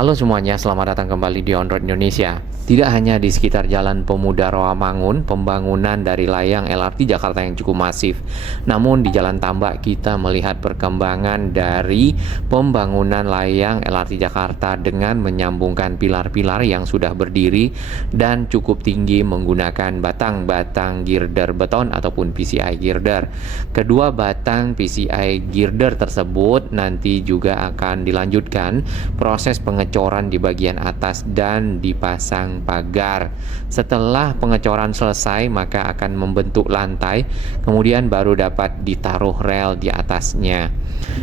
Halo semuanya, selamat datang kembali di On Road Indonesia. Tidak hanya di sekitar Jalan Pemuda Rawamangun, pembangunan dari layang LRT Jakarta yang cukup masif. Namun di Jalan Tambak kita melihat perkembangan dari pembangunan layang LRT Jakarta dengan menyambungkan pilar-pilar yang sudah berdiri dan cukup tinggi menggunakan batang-batang girder beton ataupun PCI girder. Kedua batang PCI girder tersebut nanti juga akan dilanjutkan proses pengecoran di bagian atas dan dipasang pagar. Setelah pengecoran selesai, maka akan membentuk lantai, kemudian baru dapat ditaruh rel di atasnya.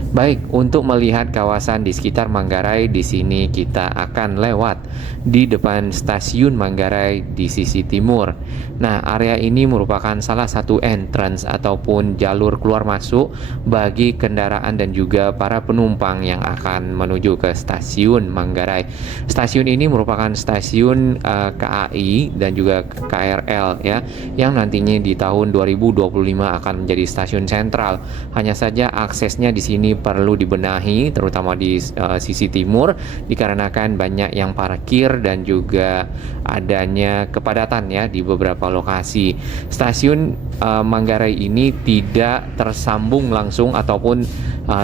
Baik, untuk melihat kawasan di sekitar Manggarai, di sini kita akan lewat di depan stasiun Manggarai di sisi timur. Nah, area ini merupakan salah satu entrance ataupun jalur keluar masuk bagi kendaraan dan juga para penumpang yang akan menuju ke stasiun Manggarai. Stasiun ini merupakan stasiun KAI dan juga KRL ya, yang nantinya di tahun 2025 akan menjadi stasiun sentral. Hanya saja aksesnya di sini perlu dibenahi, terutama di sisi timur, dikarenakan banyak yang parkir dan juga adanya kepadatan ya di beberapa lokasi. Stasiun Manggarai ini tidak tersambung langsung ataupun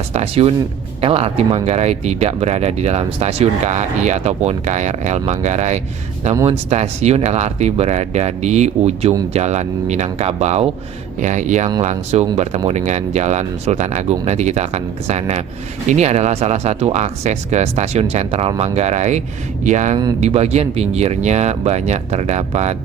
stasiun LRT Manggarai tidak berada di dalam stasiun KAI ataupun KRL Manggarai. Namun stasiun LRT berada di ujung Jalan Minangkabau ya, yang langsung bertemu dengan Jalan Sultan Agung. Nanti kita akan ke sana. Ini adalah salah satu akses ke stasiun sentral Manggarai yang di bagian pinggirnya banyak terdapat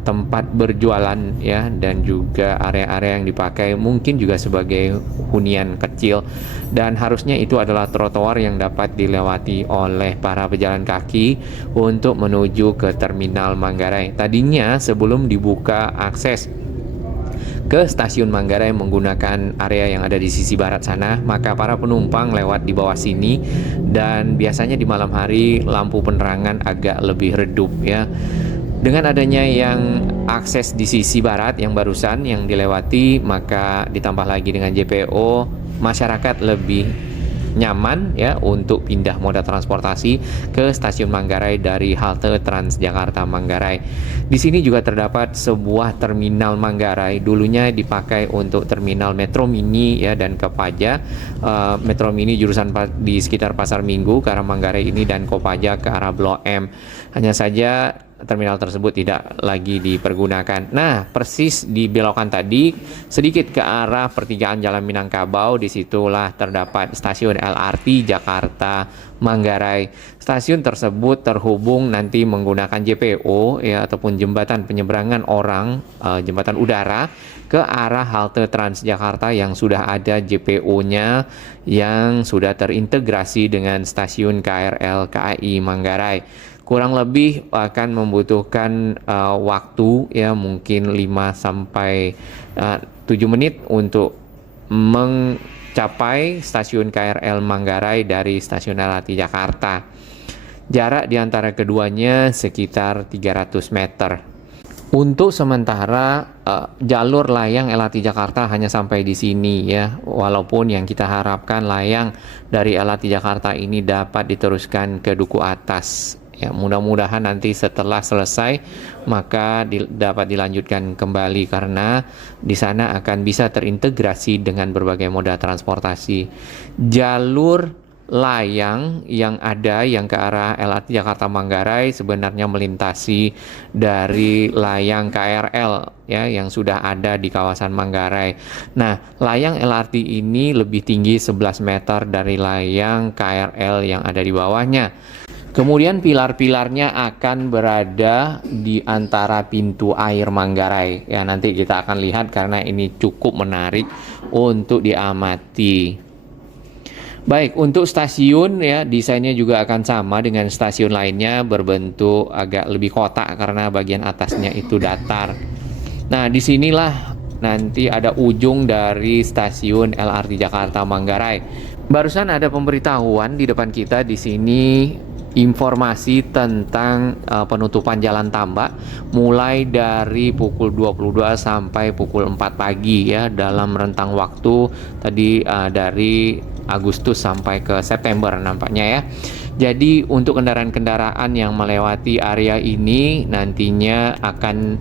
tempat berjualan ya, dan juga area-area yang dipakai mungkin juga sebagai hunian kecil, dan harusnya itu adalah trotoar yang dapat dilewati oleh para pejalan kaki untuk menuju ke terminal Manggarai. Tadinya sebelum dibuka akses ke stasiun Manggarai menggunakan area yang ada di sisi barat sana, maka para penumpang lewat di bawah sini, dan biasanya di malam hari lampu penerangan agak lebih redup ya. Dengan adanya yang akses di sisi barat yang barusan yang dilewati, maka ditambah lagi dengan JPO, masyarakat lebih nyaman ya untuk pindah moda transportasi ke stasiun Manggarai dari halte Transjakarta Manggarai. Di sini juga terdapat sebuah terminal Manggarai, dulunya dipakai untuk terminal Metro Mini ya dan Kopaja. Metro Mini jurusan di sekitar Pasar Minggu ke arah Manggarai ini, dan Kopaja ke arah Blok M. Hanya saja terminal tersebut tidak lagi dipergunakan. Nah, persis di belokan tadi, sedikit ke arah pertigaan Jalan Minangkabau, disitulah terdapat stasiun LRT Jakarta Manggarai. Stasiun tersebut terhubung nanti menggunakan JPO ya, ataupun jembatan penyeberangan orang, jembatan udara, ke arah halte Transjakarta yang sudah ada JPO-nya yang sudah terintegrasi dengan stasiun KRL KAI Manggarai. Kurang lebih akan membutuhkan waktu ya mungkin 5 sampai 7 menit untuk mencapai stasiun KRL Manggarai dari stasiun LRT Jakarta. Jarak di antara keduanya sekitar 300 meter. Untuk sementara jalur layang LRT Jakarta hanya sampai di sini ya, walaupun yang kita harapkan layang dari LRT Jakarta ini dapat diteruskan ke Duku Atas. Ya, mudah-mudahan nanti setelah selesai maka dapat dilanjutkan kembali, karena di sana akan bisa terintegrasi dengan berbagai moda transportasi. Jalur layang yang ada yang ke arah LRT Jakarta Manggarai sebenarnya melintasi dari layang KRL ya yang sudah ada di kawasan Manggarai. Nah, layang LRT ini lebih tinggi 11 meter dari layang KRL yang ada di bawahnya. Kemudian pilar-pilarnya akan berada di antara pintu air Manggarai. Ya, nanti kita akan lihat karena ini cukup menarik untuk diamati. Baik, untuk stasiun ya desainnya juga akan sama dengan stasiun lainnya, berbentuk agak lebih kotak karena bagian atasnya itu datar. Nah, disinilah nanti ada ujung dari stasiun LRT Jakarta Manggarai. Barusan ada pemberitahuan di depan kita di sini, informasi tentang penutupan Jalan Tambak mulai dari pukul 22 sampai pukul 4 pagi ya, dalam rentang waktu tadi dari Agustus sampai ke September nampaknya ya. Jadi untuk kendaraan-kendaraan yang melewati area ini nantinya akan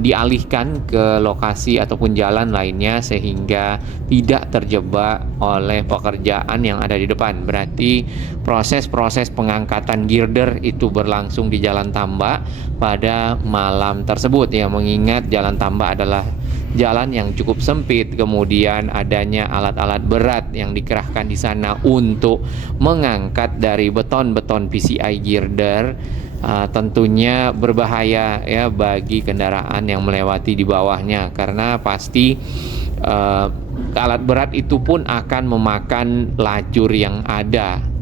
dialihkan ke lokasi ataupun jalan lainnya sehingga tidak terjebak oleh pekerjaan yang ada di depan. Berarti proses-proses pengangkatan girder itu berlangsung di Jalan Tambak pada malam tersebut ya, mengingat Jalan Tambak adalah jalan yang cukup sempit, kemudian adanya alat-alat berat yang dikerahkan di sana untuk mengangkat dari beton-beton PCI girder, tentunya berbahaya ya bagi kendaraan yang melewati di bawahnya, karena pasti alat berat itu pun akan memakan lajur yang ada.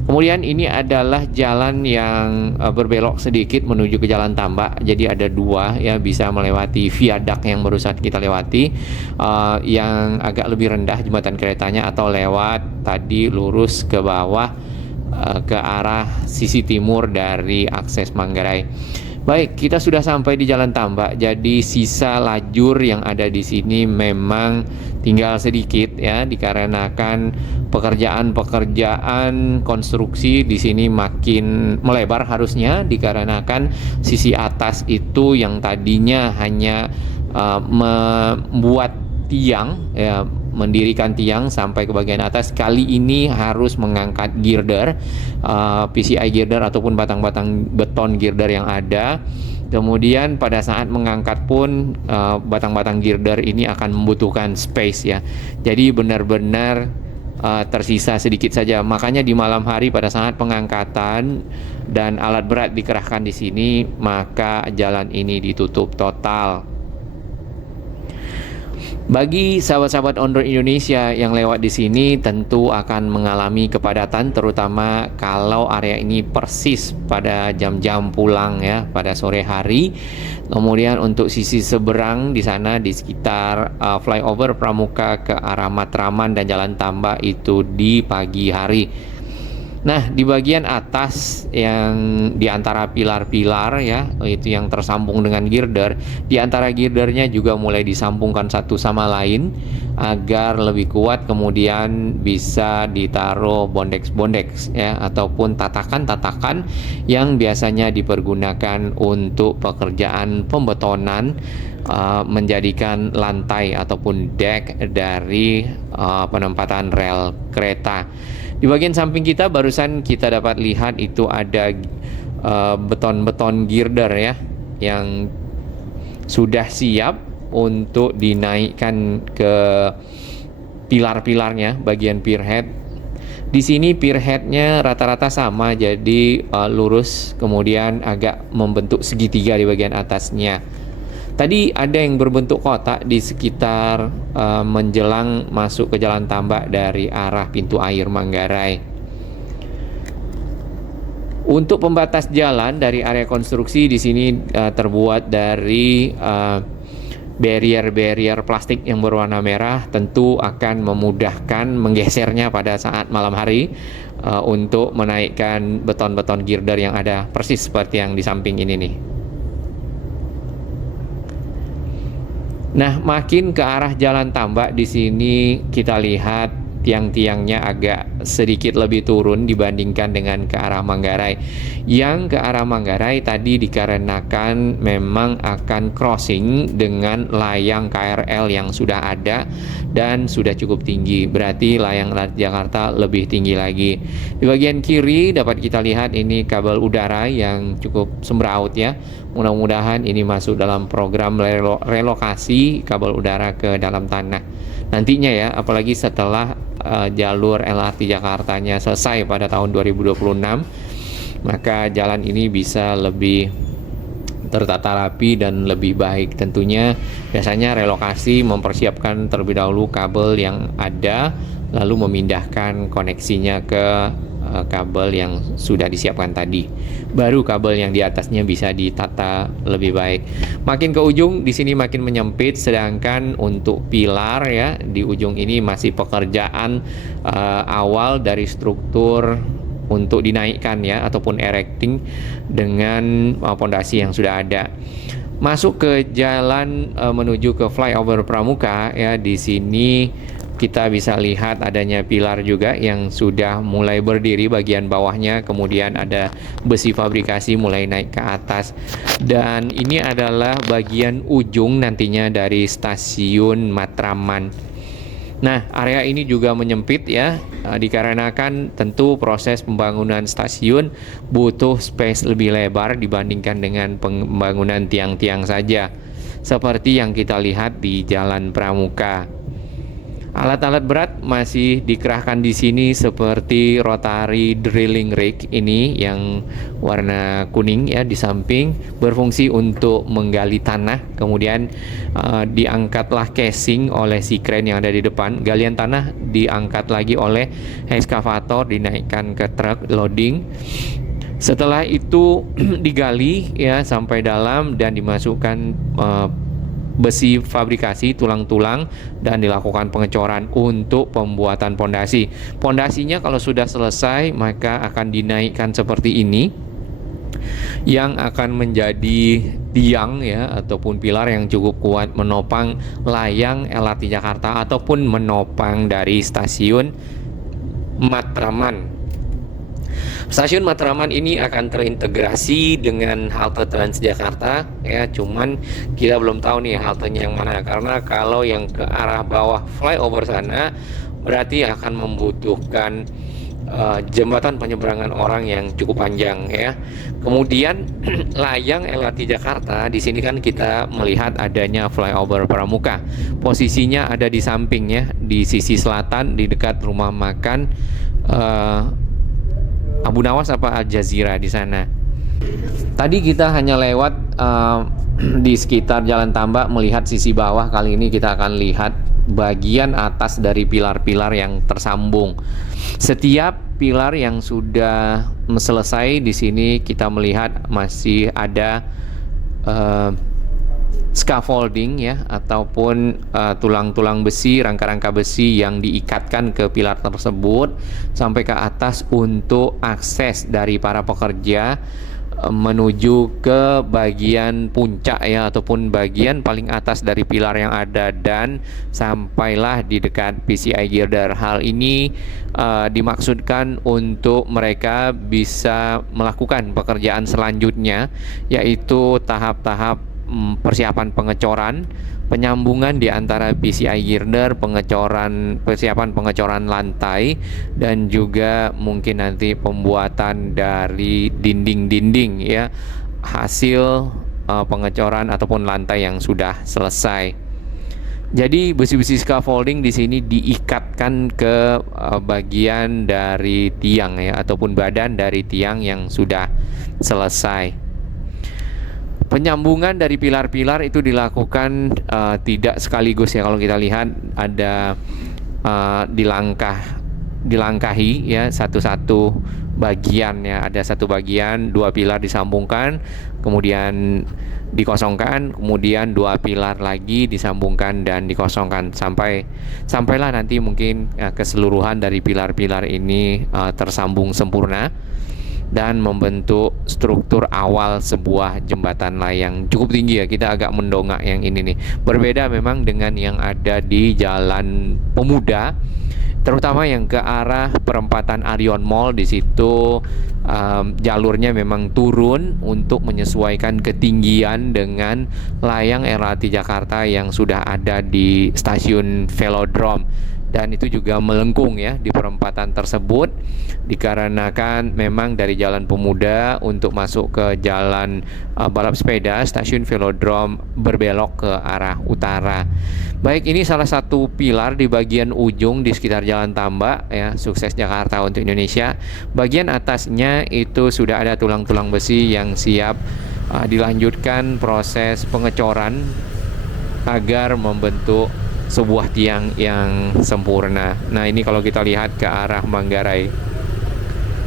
Kemudian ini adalah jalan yang berbelok sedikit menuju ke Jalan Tambak. Jadi ada dua ya, bisa melewati viadak yang baru saat kita lewati, yang agak lebih rendah jembatan keretanya, atau lewat tadi lurus ke bawah ke arah sisi timur dari akses Manggarai. Baik, kita sudah sampai di Jalan Tambak. Jadi sisa lajur yang ada di sini memang tinggal sedikit ya, dikarenakan pekerjaan konstruksi di sini makin melebar harusnya, dikarenakan sisi atas itu yang tadinya hanya membuat tiang ya, mendirikan tiang sampai ke bagian atas, kali ini harus mengangkat girder, PCI girder ataupun batang-batang beton girder yang ada. Kemudian pada saat mengangkat pun batang-batang girder ini akan membutuhkan space ya. Jadi benar-benar tersisa sedikit saja. Makanya di malam hari pada saat pengangkatan dan alat berat dikerahkan di sini, maka jalan ini ditutup total. Bagi sahabat-sahabat on road Indonesia yang lewat di sini tentu akan mengalami kepadatan, terutama kalau area ini persis pada jam-jam pulang ya, pada sore hari. Kemudian untuk sisi seberang di sana di sekitar flyover Pramuka ke arah Matraman dan Jalan Tambak itu di pagi hari. Nah, di bagian atas yang di antara pilar-pilar ya, itu yang tersambung dengan girder, di antara girdernya juga mulai disambungkan satu sama lain agar lebih kuat, kemudian bisa ditaruh bondeks-bondeks ya, ataupun tatakan-tatakan yang biasanya dipergunakan untuk pekerjaan pembetonan, menjadikan lantai ataupun deck dari penempatan rel kereta. Di bagian samping kita barusan kita dapat lihat itu ada beton-beton girder ya, yang sudah siap untuk dinaikkan ke pilar-pilarnya, bagian pierhead. Di sini pierheadnya rata-rata sama, jadi lurus, kemudian agak membentuk segitiga di bagian atasnya. Tadi ada yang berbentuk kotak di sekitar menjelang masuk ke Jalan Tambak dari arah pintu air Manggarai. Untuk pembatas jalan dari area konstruksi di sini terbuat dari barrier plastik yang berwarna merah, tentu akan memudahkan menggesernya pada saat malam hari untuk menaikkan beton-beton girder yang ada persis seperti yang di samping ini nih. Nah, makin ke arah Jalan Tambak di sini kita lihat tiang-tiangnya agak sedikit lebih turun dibandingkan dengan ke arah Manggarai. Yang ke arah Manggarai tadi dikarenakan memang akan crossing dengan layang KRL yang sudah ada dan sudah cukup tinggi. Berarti layang LRT Jakarta lebih tinggi lagi. Di bagian kiri dapat kita lihat ini kabel udara yang cukup semraut ya. Mudah-mudahan ini masuk dalam program relokasi kabel udara ke dalam tanah nantinya ya, apalagi setelah jalur LRT Jakartanya selesai pada tahun 2026, maka jalan ini bisa lebih tertata rapi dan lebih baik. Tentunya biasanya relokasi mempersiapkan terlebih dahulu kabel yang ada, lalu memindahkan koneksinya ke kabel yang sudah disiapkan tadi, baru kabel yang di atasnya bisa ditata lebih baik. Makin ke ujung di sini makin menyempit, sedangkan untuk pilar ya di ujung ini masih pekerjaan awal dari struktur untuk dinaikkan ya, ataupun erecting dengan pondasi yang sudah ada. Masuk ke jalan menuju ke flyover Pramuka ya, di sini kita bisa lihat adanya pilar juga yang sudah mulai berdiri bagian bawahnya, kemudian ada besi fabrikasi mulai naik ke atas. Dan ini adalah bagian ujung nantinya dari stasiun Matraman. Nah, area ini juga menyempit ya, dikarenakan tentu proses pembangunan stasiun butuh space lebih lebar dibandingkan dengan pembangunan tiang-tiang saja, seperti yang kita lihat di Jalan Pramuka. Alat-alat berat masih dikerahkan di sini seperti rotary drilling rig ini yang warna kuning ya di samping, berfungsi untuk menggali tanah. Kemudian diangkatlah casing oleh si crane yang ada di depan. Galian tanah diangkat lagi oleh ekskavator, dinaikkan ke truk loading. Setelah itu digali ya sampai dalam dan dimasukkan besi fabrikasi, tulang-tulang, dan dilakukan pengecoran untuk pembuatan pondasi. Pondasinya kalau sudah selesai maka akan dinaikkan seperti ini, yang akan menjadi tiang ya ataupun pilar yang cukup kuat menopang layang LRT Jakarta ataupun menopang dari stasiun Matraman. Stasiun Matraman ini akan terintegrasi dengan halte Transjakarta ya, cuman kita belum tahu nih haltenya yang mana, karena kalau yang ke arah bawah flyover sana berarti akan membutuhkan jembatan penyeberangan orang yang cukup panjang ya. Kemudian layang LRT Jakarta di sini kan kita melihat adanya flyover Pramuka. Posisinya ada di sampingnya, di sisi selatan di dekat rumah makan Abu Nawas apa Al Jazeera di sana. Tadi kita hanya lewat di sekitar Jalan Tambak melihat sisi bawah. Kali ini kita akan lihat bagian atas dari pilar-pilar yang tersambung. Setiap pilar yang sudah selesai di sini kita melihat masih ada scaffolding ya ataupun tulang-tulang besi, rangka-rangka besi yang diikatkan ke pilar tersebut sampai ke atas untuk akses dari para pekerja menuju ke bagian puncak ya ataupun bagian paling atas dari pilar yang ada dan sampailah di dekat PCI girder. Hal ini dimaksudkan untuk mereka bisa melakukan pekerjaan selanjutnya, yaitu tahap-tahap persiapan pengecoran, penyambungan di antara PCI girder, persiapan pengecoran lantai, dan juga mungkin nanti pembuatan dari dinding-dinding ya, hasil pengecoran ataupun lantai yang sudah selesai. Jadi besi-besi scaffolding di sini diikatkan ke bagian dari tiang ya ataupun badan dari tiang yang sudah selesai. Penyambungan dari pilar-pilar itu dilakukan tidak sekaligus ya. Kalau kita lihat ada dilangkahi ya satu-satu bagian ya. Ada satu bagian, dua pilar disambungkan, kemudian dikosongkan, kemudian dua pilar lagi disambungkan dan dikosongkan sampailah nanti mungkin keseluruhan dari pilar-pilar ini tersambung sempurna dan membentuk struktur awal sebuah jembatan layang cukup tinggi ya. Kita agak mendongak yang ini nih. Berbeda memang dengan yang ada di Jalan Pemuda, terutama yang ke arah perempatan Arion Mall. Di situ jalurnya memang turun untuk menyesuaikan ketinggian dengan layang LRT Jakarta yang sudah ada di stasiun Velodrome. Dan itu juga melengkung ya di perempatan tersebut, dikarenakan memang dari Jalan Pemuda untuk masuk ke jalan balap sepeda stasiun Velodrome berbelok ke arah utara. Baik, ini salah satu pilar di bagian ujung di sekitar Jalan Tambak ya, sukses Jakarta untuk Indonesia. Bagian atasnya itu sudah ada tulang-tulang besi yang siap dilanjutkan proses pengecoran agar membentuk sebuah tiang yang sempurna. Nah, ini kalau kita lihat ke arah Manggarai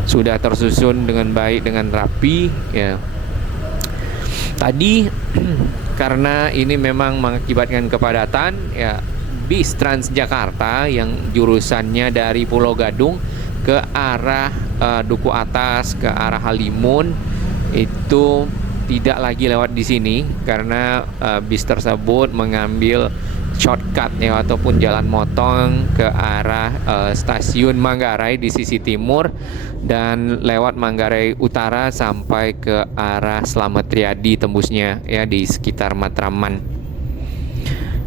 sudah tersusun dengan baik, dengan rapi ya. Tadi karena ini memang mengakibatkan kepadatan ya, bis Transjakarta yang jurusannya dari Pulau Gadung ke arah Duku Atas, ke arah Halimun itu tidak lagi lewat di sini karena bis tersebut mengambil shortcut ya ataupun jalan motong ke arah stasiun Manggarai di sisi timur dan lewat Manggarai Utara sampai ke arah Slamet Riyadi tembusnya ya di sekitar Matraman.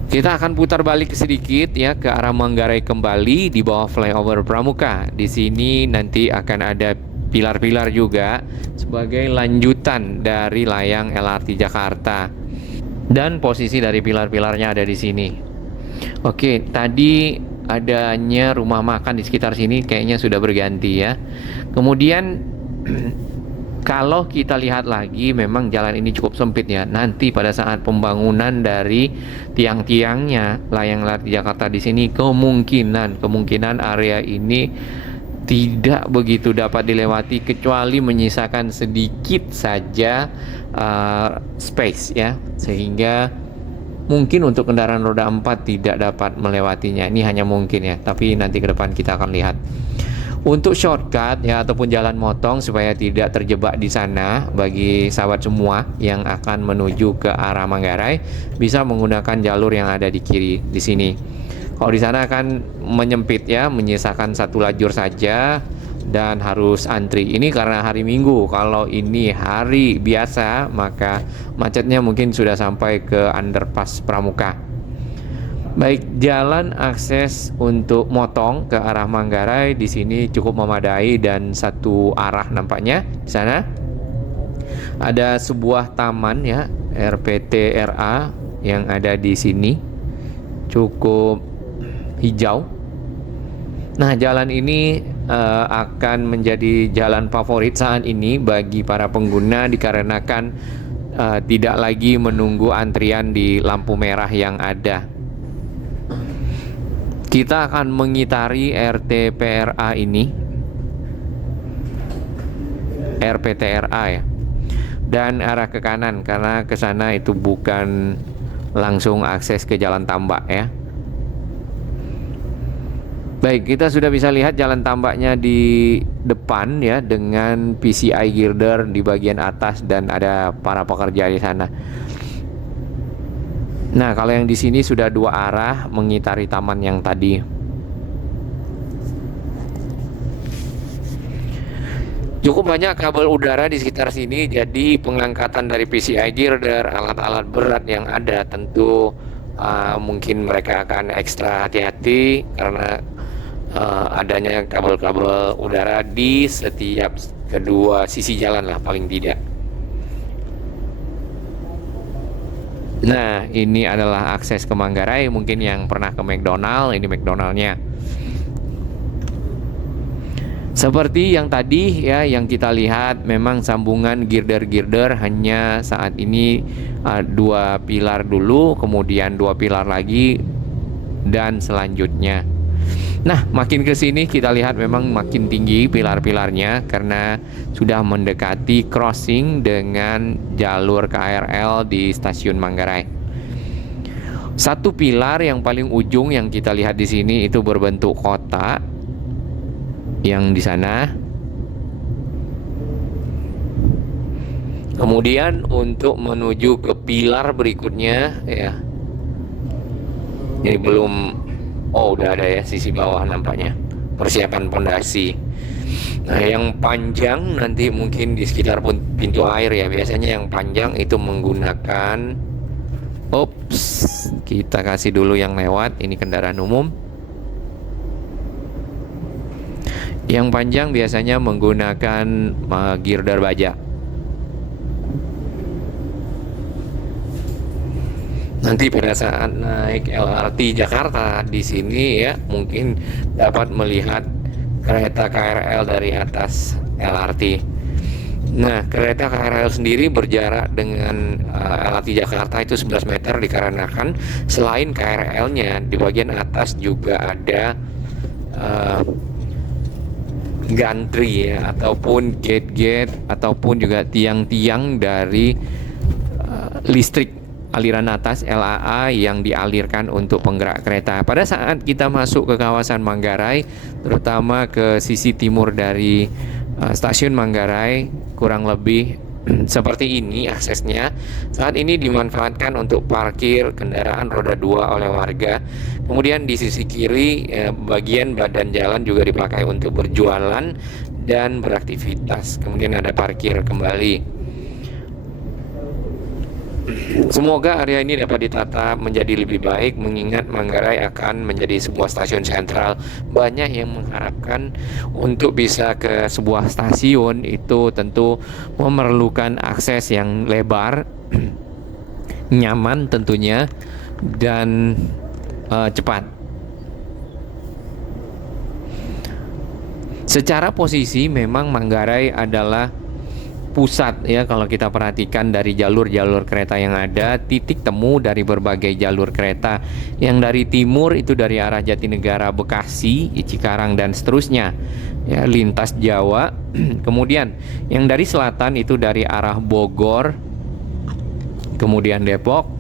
Kita akan putar balik sedikit ya ke arah Manggarai kembali di bawah flyover Pramuka. Di sini nanti akan ada pilar-pilar juga sebagai lanjutan dari layang LRT Jakarta. Dan posisi dari pilar-pilarnya ada di sini. Oke, tadi adanya rumah makan di sekitar sini kayaknya sudah berganti ya. Kemudian kalau kita lihat lagi memang jalan ini cukup sempit ya. Nanti pada saat pembangunan dari tiang-tiangnya layang LRT Jakarta di sini kemungkinan area ini tidak begitu dapat dilewati kecuali menyisakan sedikit saja space ya. Sehingga mungkin untuk kendaraan roda 4 tidak dapat melewatinya. Ini hanya mungkin ya, tapi nanti ke depan kita akan lihat. Untuk shortcut ya ataupun jalan motong supaya tidak terjebak di sana bagi sahabat semua yang akan menuju ke arah Manggarai bisa menggunakan jalur yang ada di kiri di sini. Kalau di sana akan menyempit ya, menyisakan satu lajur saja dan harus antri. Ini karena hari Minggu. Kalau ini hari biasa maka macetnya mungkin sudah sampai ke underpass Pramuka. Baik, jalan akses untuk motong ke arah Manggarai di sini cukup memadai dan satu arah nampaknya. Di sana ada sebuah taman ya, RPTRA yang ada di sini. Cukup hijau. Nah, jalan ini akan menjadi jalan favorit saat ini bagi para pengguna dikarenakan tidak lagi menunggu antrian di lampu merah yang ada. Kita akan mengitari RTPRA ini, RPTRA ya, dan arah ke kanan karena ke sana itu bukan langsung akses ke Jalan Tambak ya. Baik, kita sudah bisa lihat jalan tambaknya di depan ya dengan PCI girder di bagian atas dan ada para pekerja di sana. Nah, kalau yang di sini sudah dua arah mengitari taman yang tadi. Cukup banyak kabel udara di sekitar sini, jadi pengangkatan dari PCI girder, alat-alat berat yang ada tentu mungkin mereka akan ekstra hati-hati karena adanya kabel-kabel udara di setiap kedua sisi jalan lah paling tidak. Nah, ini adalah akses ke Manggarai. Mungkin yang pernah ke McDonald, ini McDonaldnya. Seperti yang tadi ya, yang kita lihat memang sambungan girder-girder hanya saat ini dua pilar dulu, kemudian dua pilar lagi, dan selanjutnya. Nah, makin ke sini kita lihat memang makin tinggi pilar-pilarnya karena sudah mendekati crossing dengan jalur KRL di stasiun Manggarai. Satu pilar yang paling ujung yang kita lihat di sini itu berbentuk kotak yang di sana. Kemudian untuk menuju ke pilar berikutnya ya. Ini belum. Oh, udah ada ya sisi bawah nampaknya. Persiapan pondasi. Nah, yang panjang nanti mungkin di sekitar pintu air ya. Biasanya yang panjang itu menggunakan kita kasih dulu yang lewat. Ini kendaraan umum. Yang panjang biasanya menggunakan girder baja. Nanti pada saat naik LRT Jakarta di sini ya mungkin dapat melihat kereta KRL dari atas LRT. Nah, kereta KRL sendiri berjarak dengan LRT Jakarta itu 11 meter dikarenakan selain KRL-nya di bagian atas juga ada gantry ya ataupun gate-gate ataupun juga tiang-tiang dari listrik aliran atas LAA yang dialirkan untuk penggerak kereta. Pada saat kita masuk ke kawasan Manggarai, terutama ke sisi timur dari stasiun Manggarai, kurang lebih seperti ini aksesnya. Saat ini dimanfaatkan untuk parkir kendaraan roda 2 oleh warga. Kemudian di sisi kiri bagian badan jalan juga dipakai untuk berjualan dan beraktivitas. Kemudian ada parkir kembali. Semoga area ini dapat ditata menjadi lebih baik, mengingat Manggarai akan menjadi sebuah stasiun sentral. Banyak yang mengharapkan untuk bisa ke sebuah stasiun itu tentu memerlukan akses yang lebar, nyaman tentunya, dan cepat. Secara posisi memang Manggarai adalah pusat ya, kalau kita perhatikan dari jalur-jalur kereta yang ada, titik temu dari berbagai jalur kereta. Yang dari timur itu dari arah Jatinegara, Bekasi, Cikarang dan seterusnya ya, lintas Jawa. Kemudian yang dari selatan itu dari arah Bogor, kemudian Depok.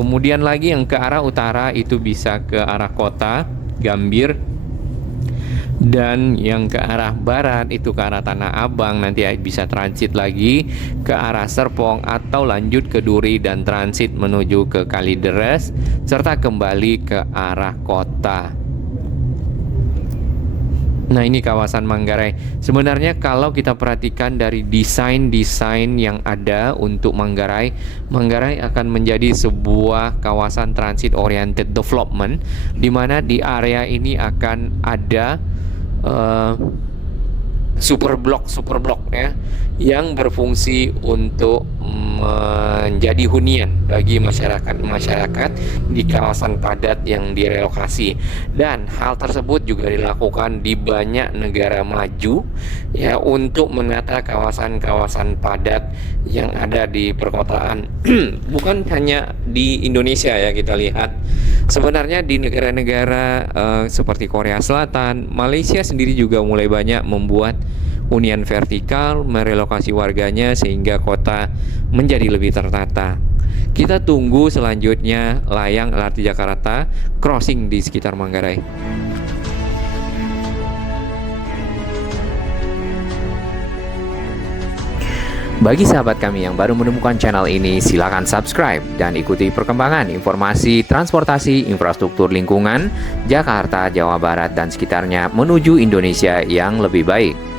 Kemudian lagi yang ke arah utara itu bisa ke arah kota Gambir. Dan yang ke arah barat itu ke arah Tanah Abang, nanti bisa transit lagi ke arah Serpong atau lanjut ke Duri dan transit menuju ke Kalideres serta kembali ke arah kota. Nah, ini kawasan Manggarai. Sebenarnya kalau kita perhatikan dari desain-desain yang ada untuk Manggarai, Manggarai akan menjadi sebuah kawasan transit oriented development, di mana di area ini akan ada super blok ya, yang berfungsi untuk menjadi hunian bagi masyarakat di kawasan padat yang direlokasi. Dan hal tersebut juga dilakukan di banyak negara maju ya, untuk menata kawasan-kawasan padat yang ada di perkotaan. Bukan hanya di Indonesia ya, kita lihat sebenarnya di negara-negara seperti Korea Selatan, Malaysia sendiri juga mulai banyak membuat hunian vertikal, merelokasi warganya sehingga kota menjadi lebih tertata. Kita tunggu selanjutnya layang LRT Jakarta crossing di sekitar Manggarai. Bagi sahabat kami yang baru menemukan channel ini, silakan subscribe dan ikuti perkembangan informasi transportasi, infrastruktur lingkungan, Jakarta, Jawa Barat, dan sekitarnya menuju Indonesia yang lebih baik.